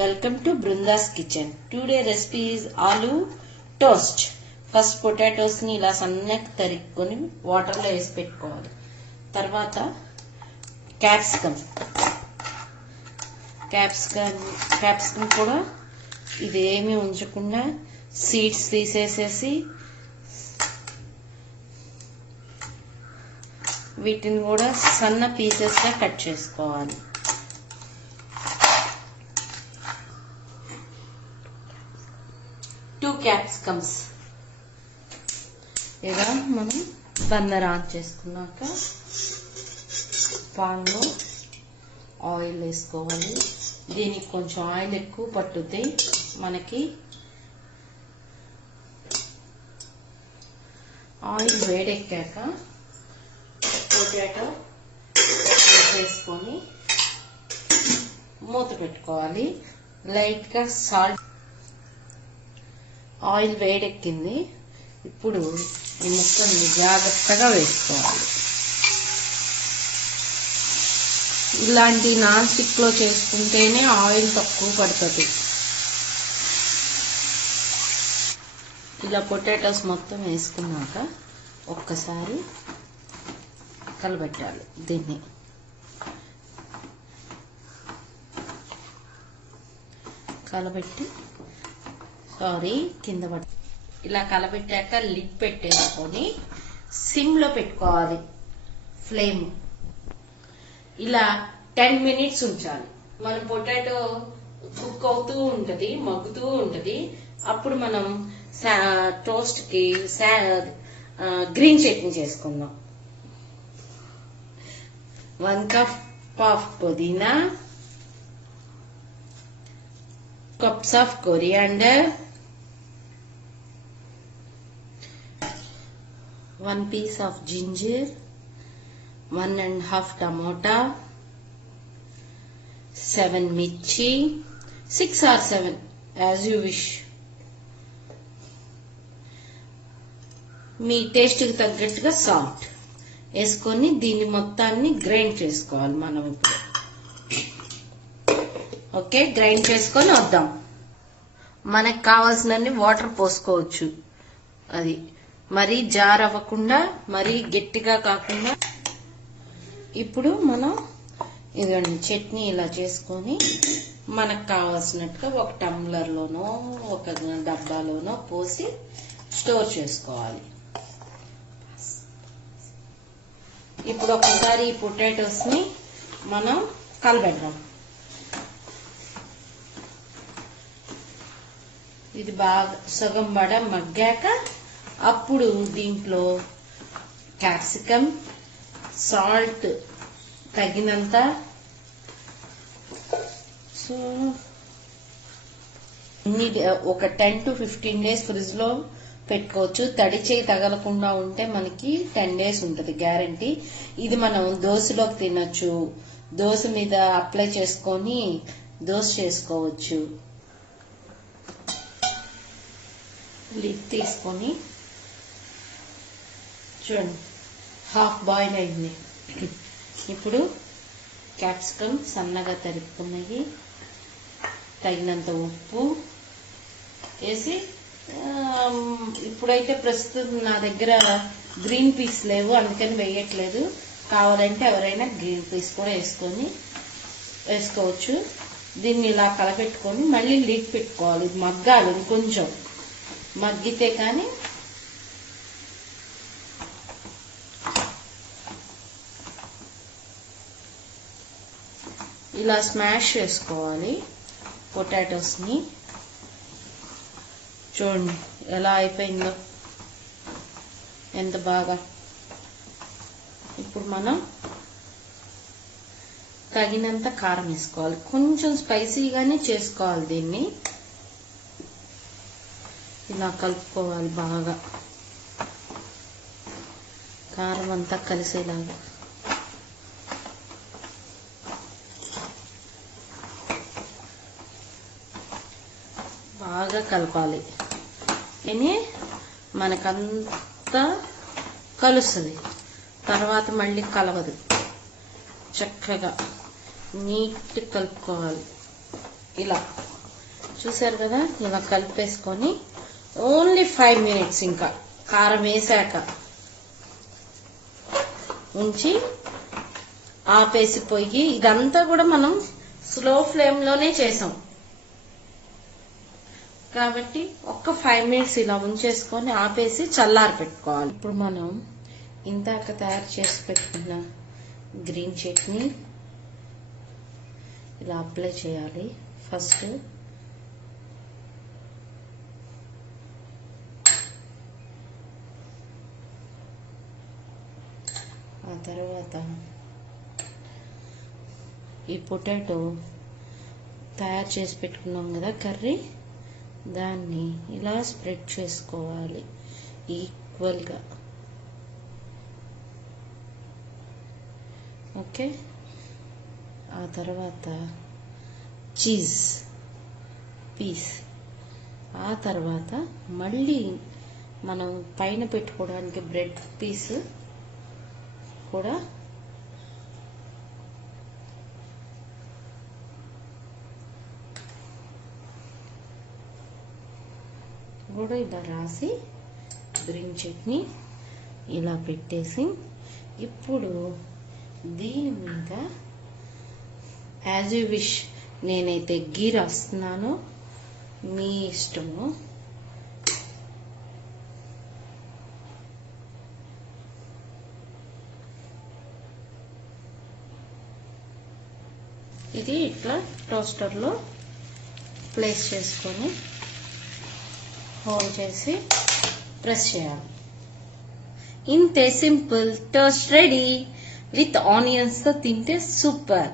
Welcome to Brinda's kitchen. Today recipe is aloo toast. First potatoes ni ila sannaka tarikoni water lo vesi pettukovali. Tarvata capsicum kuda ఇది ఏమీ ఉంచకుండా seeds తీసేసేసి వీటిని కూడా సన్న pieces గా cut చేసుకోవాలి. Two capsicums ఇలా మనం బందర్ ఆన్ చేసుకున్నాక పాన్లో ఆయిల్ వేసుకోవాలి. దీనికి కొంచెం ఆయిల్ ఎక్కువ పట్టుతాయి మనకి. ఆయిల్ వేడెక్కాక పొటాటో వేసుకొని మూత పెట్టుకోవాలి. లైట్గా సాల్ట్. ఆయిల్ వేడెక్కింది. ఇప్పుడు ఈ ముక్కల్ని జాగ్రత్తగా వేసుకోవాలి. ఇలాంటి నాన్ స్టిక్ లో చేసుకుంటేనే ఆయిల్ తక్కువ పడుతుంది. ఇలా పొటాటోస్ మొత్తం వేసుకున్నాక ఒక్కసారి కలబెట్టాలి. దీన్ని కలబెట్టి కింద పట్టు. ఇలా కలబెట్టాక లిడ్ పెట్టేసుకొని సిమ్ లో పెట్టుకోవాలి ఫ్లేమ్. ఇలా 10 minutes ఉంచాలి. మన పొటాటో కుక్ అవుతూ ఉంటది, మగ్గుతూ ఉంటది. అప్పుడు మనం టోస్ట్ కి గ్రీన్ చట్నీ చేసుకుందాం. 1 cup ఆఫ్ పుదీనా, cups of coriander, 1 piece of ginger, 1.5 tomato, 7 mirchi, 6 or 7 as you wish. Me taste కి తగ్గట్టుగా సాల్ట్ వేసుకొని దీన్ని మొత్తాన్ని గ్రైండ్ చేసుకోవాలి మనం ఇప్పుడు. ఓకే, గ్రైండ్ చేసుకొని వద్దాం. మనకు కావాల్సినన్ని వాటర్ పోసుకోవచ్చు. అది మరీ జార్ అవ్వకుండా, మరీ గట్టిగా కాకుండా. ఇప్పుడు మనం ఇదండి చట్నీ ఇలా చేసుకొని మనకు కావాల్సినట్టుగా ఒక టంబ్లర్లోనో ఒక డబ్బాలోనో పోసి స్టోర్ చేసుకోవాలి. ఇప్పుడు ఒకసారి ఈ పొటాటోస్ ని మనం కలబెడదాం. ఇది బాగా సగం బడ మగ్గాక అప్పుడు దీంట్లో క్యాప్సికమ్, సాల్ట్ తగినంత, సో ఒక 10 to 15 days ఫ్రిడ్జ్ లో పెట్టుకోవచ్చు. తడి చేయి తగలకుండా ఉంటే మనకి 10 days ఉంటుంది గ్యారంటీ. ఇది మనం దోశలోకి తినొచ్చు, దోశ మీద అప్లై చేసుకొని దోశ చేసుకోవచ్చు. లిడ్ తీసుకొని చూడండి హాఫ్ బాయిల్ అయింది. ఇప్పుడు క్యాప్సికమ్ సన్నగా తరుక్కున్నవి, తగినంత ఉప్పు వేసి, ఇప్పుడైతే ప్రస్తుతం నా దగ్గర గ్రీన్ పీస్ లేవు అందుకని వేయట్లేదు. కావాలంటే ఎవరైనా గ్రీన్ పీస్ కూడా వేసుకోవచ్చు. దీన్ని ఇలా కలపెట్టుకొని మళ్ళీ లిడ్ పెట్టుకోవాలి. ఇది మగ్గాలి, ఇంకొంచెం మగ్గితే కానీ. ఇలా స్మాష్ చేసుకోవాలి పొటాటోస్ ని. చూడండి ఎలా అయిపోయిందో, ఎంత బాగా. ఇప్పుడు మనం తగినంత కారం వేసుకోవాలి. కొంచెం స్పైసీగానే చేసుకోవాలి దీన్ని. ఇలా కలుపుకోవాలి బాగా, కారం అంతా కలిసేలాగా. బాగా కలపాలి. ఇది మనకంతా కలుస్తుంది. తర్వాత మళ్ళీ కలవదు. చక్కగా నీట్ కలుపుకోవాలి. ఇలా చూసారు కదా, ఇలా కలిపేసుకొని ఓన్లీ 5 minutes ఇంకా కారం వేసాక ఉంచి ఆపేసి పొయ్యి. ఇదంతా కూడా మనం స్లో ఫ్లేమ్ లోనే చేసాం కాబట్టి ఒక్క 5 minutes ఇలా ఉంచేసుకొని ఆపేసి చల్లారి పెట్టుకోవాలి. ఇప్పుడు మనం ఇందాక తయారు చేసి పెట్టుకున్న గ్రీన్ చట్నీ ఇలా అప్లై చేయాలి. ఫస్ట్ ఆ తర్వాత ఈ పొటాటో తయారు చేసి పెట్టుకున్నాం కదా కర్రీ, దాన్ని ఇలా స్ప్రెడ్ చేసుకోవాలి ఈక్వల్గా. ఓకే, ఆ తర్వాత చీజ్ పీస్, ఆ తర్వాత మళ్ళీ మనం పైన పెట్టుకోవడానికి బ్రెడ్ పీస్ కూడా ఇలా రాసి గ్రీన్ చట్నీ ఇలా పెట్టేసి, ఇప్పుడు దీని మీద యాజ్ యూ విష్, నేనైతే గీ రాస్తున్నాను, మీ ఇష్టము. ఇది ఇట్లా టోస్టర్లో ప్లేస్ చేసుకొని హోల్డ్ చేసి ప్రెస్ చేయాలి. ఇంతే, simple toast ready. With onions తో తింటే సూపర్.